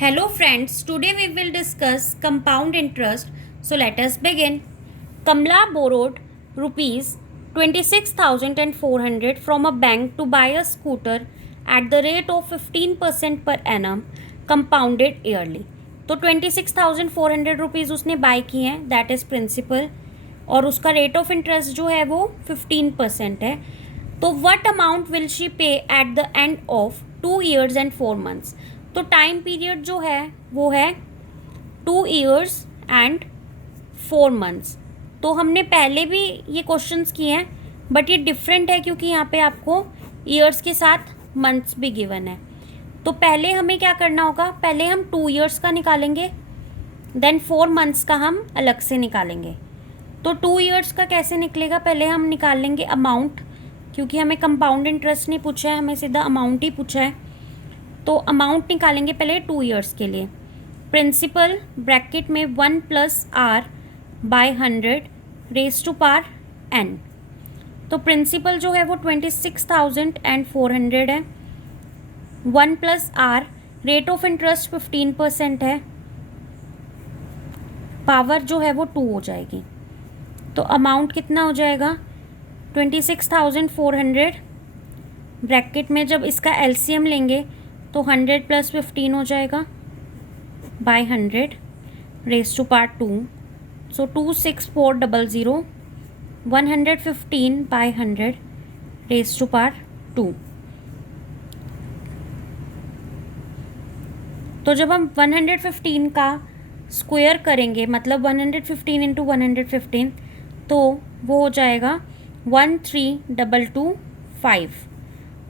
Hello friends, today we will discuss compound interest. So let us begin. Kamla borrowed rupees 26,400 from a bank to buy a scooter at the rate of 15% per annum compounded yearly. तो 26,400 rupees उसने bye किए हैं, that is principal, और उसका rate of interest जो है वो 15% है. तो व्हाट अमाउंट विल शी पे at the end of 2 years and 4 months. तो टाइम पीरियड जो है वो है 2 years and 4 months. तो हमने पहले भी ये क्वेश्चंस किए हैं, बट ये डिफरेंट है क्योंकि यहाँ पे आपको ईयर्स के साथ मंथ्स भी गिवन है. तो पहले हमें क्या करना होगा, पहले हम 2 years का निकालेंगे, देन 4 months का हम अलग से निकालेंगे. तो 2 years का कैसे निकलेगा, पहले हम निकाल लेंगे अमाउंट, क्योंकि हमें कंपाउंड इंटरेस्ट नहीं पूछा है, हमें सीधा अमाउंट ही पूछा है. तो अमाउंट निकालेंगे पहले 2 years के लिए. प्रिंसिपल ब्रैकेट में 1 + r by 100 raise to power n. तो प्रिंसिपल जो है वो 26,400 है. 1 + r, रेट ऑफ इंटरेस्ट 15% है, पावर जो है वो 2 हो जाएगी. तो अमाउंट कितना हो जाएगा 26,400. ब्रैकेट में जब इसका एलसीएम लेंगे तो 100 + 15 हो जाएगा by 100 raise to power 2. So 26400 115 by 100 raise to power 2. तो जब हम 115 का स्क्वायर करेंगे, मतलब 115 × 115, तो वो हो जाएगा 13,225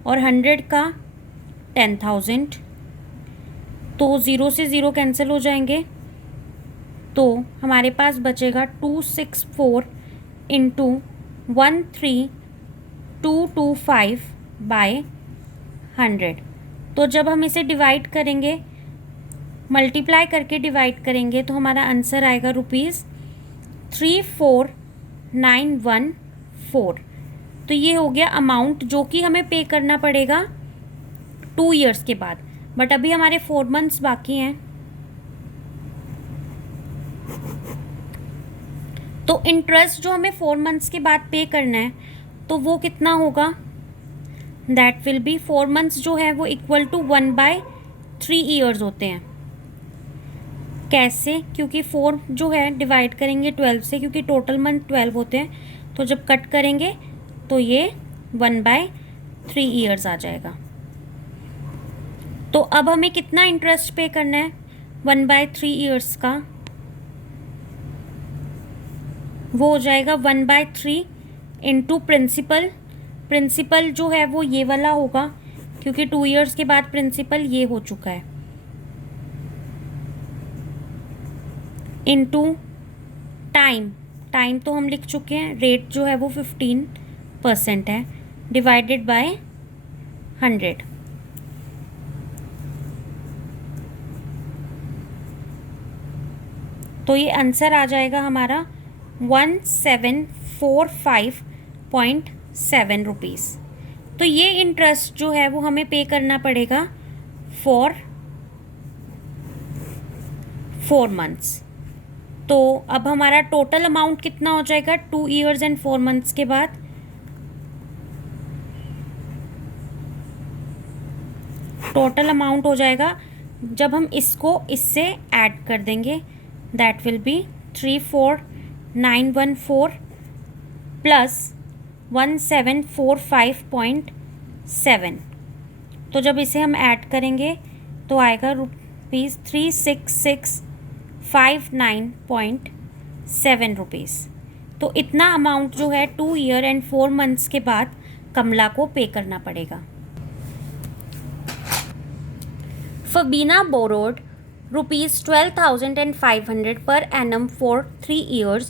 और 100 का 10,000. तो 0 से 0 कैंसिल हो जाएंगे, तो हमारे पास बचेगा 264 × 13,225 बाय 100. तो जब हम इसे डिवाइड करेंगे, मल्टीप्लाई करके डिवाइड करेंगे, तो हमारा आंसर आएगा ₹34914. तो ये हो गया अमाउंट जो कि हमें पे करना पड़ेगा 2 years के बाद, बट अभी हमारे 4 months बाकी हैं. तो इंटरेस्ट जो हमें 4 months के बाद पे करना है, तो वो कितना होगा, दैट विल बी 4 months जो है वो इक्वल टू 1/3 years होते हैं. कैसे, क्योंकि 4 जो है डिवाइड करेंगे 12 से, क्योंकि टोटल मंथ 12 होते हैं. तो जब कट करेंगे तो ये 1/3 years आ जाएगा. तो अब हमें कितना इंटरेस्ट पे करना है 1/3 years का, वो हो जाएगा 1/3 इंटू प्रिंसिपल. प्रिंसिपल जो है वो ये वाला होगा, क्योंकि 2 years के बाद प्रिंसिपल ये हो चुका है, इंटू टाइम. टाइम तो हम लिख चुके हैं, रेट जो है वो 15% है, डिवाइडेड बाय 100. तो ये आंसर आ जाएगा हमारा 1745.7 रुपीज़. तो ये इंटरेस्ट जो है वो हमें पे करना पड़ेगा फॉर 4 months. तो अब हमारा टोटल अमाउंट कितना हो जाएगा 2 years and 4 months के बाद, टोटल अमाउंट हो जाएगा जब हम इसको इससे ऐड कर देंगे, दैट विल बी 34,914 प्लस 1745.7. तो जब इसे हम ऐड करेंगे तो आएगा ₹36659.7 रुपीज़. तो इतना अमाउंट जो है 2 year and 4 months के बाद कमला को पे करना पड़ेगा. Fabina borrowed ₹12,500 per annum for 3 years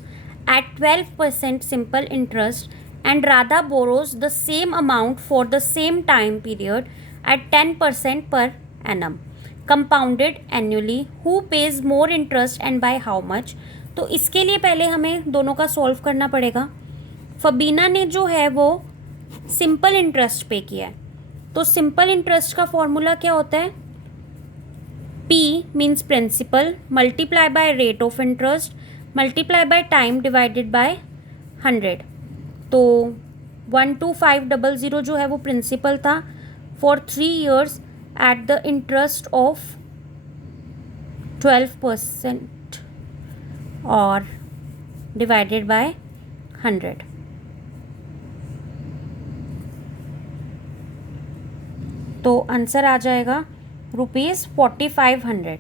at 12% simple interest, and Radha borrows the same amount for the same time period at 10% per annum compounded annually. Who pays more interest and by how much? तो इसके लिए पहले हमें दोनों का solve करना पड़ेगा. फबीना ने जो है वो सिंपल इंटरेस्ट पे किया है, तो सिंपल इंटरेस्ट का फॉर्मूला क्या होता है, P means principal, multiply by rate of interest, multiply by time divided by 100. तो 12500 जो है वो प्रिंसिपल था for 3 years at the interest of 12% और डिवाइडेड बाय 100. तो आंसर आ जाएगा ₹4500.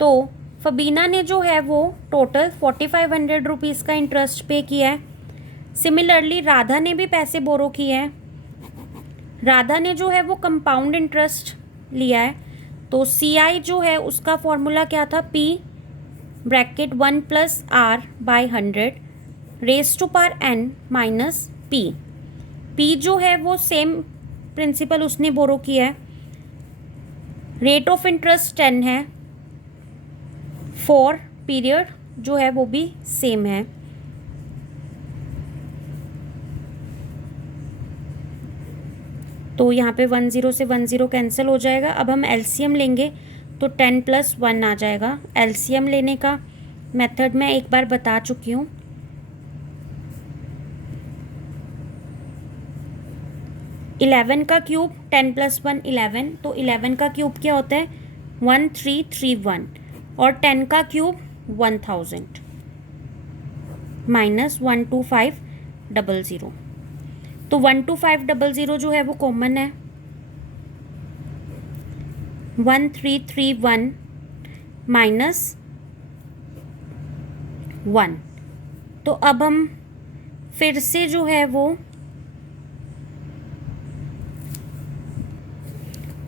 तो फबीना ने जो है वो टोटल 4500 रुपीज़ का इंटरेस्ट पे किया है. सिमिलरली राधा ने भी पैसे बोरो किए हैं. राधा ने जो है वो कंपाउंड इंटरेस्ट लिया है. तो CI जो है उसका फॉर्मूला क्या था, P bracket 1 + R by 100 raise to power n minus P. P जो है वो सेम प्रिंसिपल उसने बोरो किया है. रेट ऑफ इंटरेस्ट 10 है. फॉर पीरियड जो है वो भी सेम है. तो यहाँ पे 10 से 10 कैंसिल हो जाएगा. अब हम LCM लेंगे तो 10 + 1 आ जाएगा. LCM लेने का मेथड मैं एक बार बता चुकी हूँ. 11 का क्यूब 10 + 1 11. तो 11 का क्यूब क्या होता है 1331 और 10 का क्यूब 1000 माइनस 12500. तो 12500 जो है वो कॉमन है. 1331 माइनस 1. तो अब हम फिर से जो है वो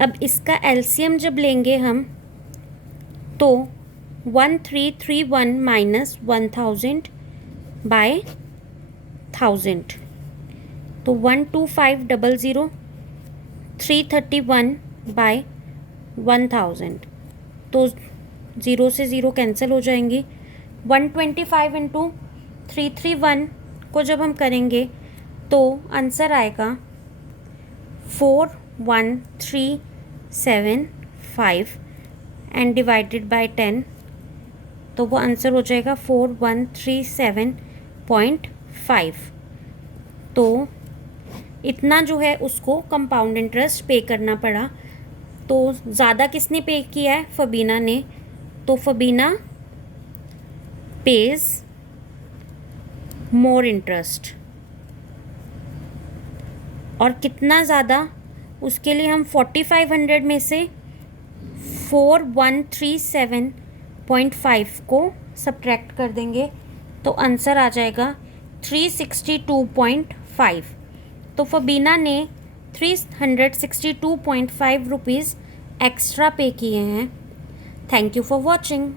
अब इसका LCM जब लेंगे हम तो 1331 माइनस 1000 बाय 1000. तो 12500 331 बाय 1000. तो 0 से 0 कैंसिल हो जाएंगी. 125 इंटू 331 को जब हम करेंगे तो आंसर आएगा 41375 एंड डिवाइडेड बाय 10. तो वो आंसर हो जाएगा 4137.5. तो इतना जो है उसको कंपाउंड इंटरेस्ट पे करना पड़ा. तो ज़्यादा किसने पे किया है, फबीना ने. तो फबीना पेज मोर इंटरेस्ट. और कितना ज़्यादा, उसके लिए हम 4500 में से 4137.5 को सब्ट्रैक्ट कर देंगे. तो आंसर आ जाएगा 362.5. तो फबीना ने 362.5 रुपीज़ एक्स्ट्रा पे किए हैं. Thank you for watching.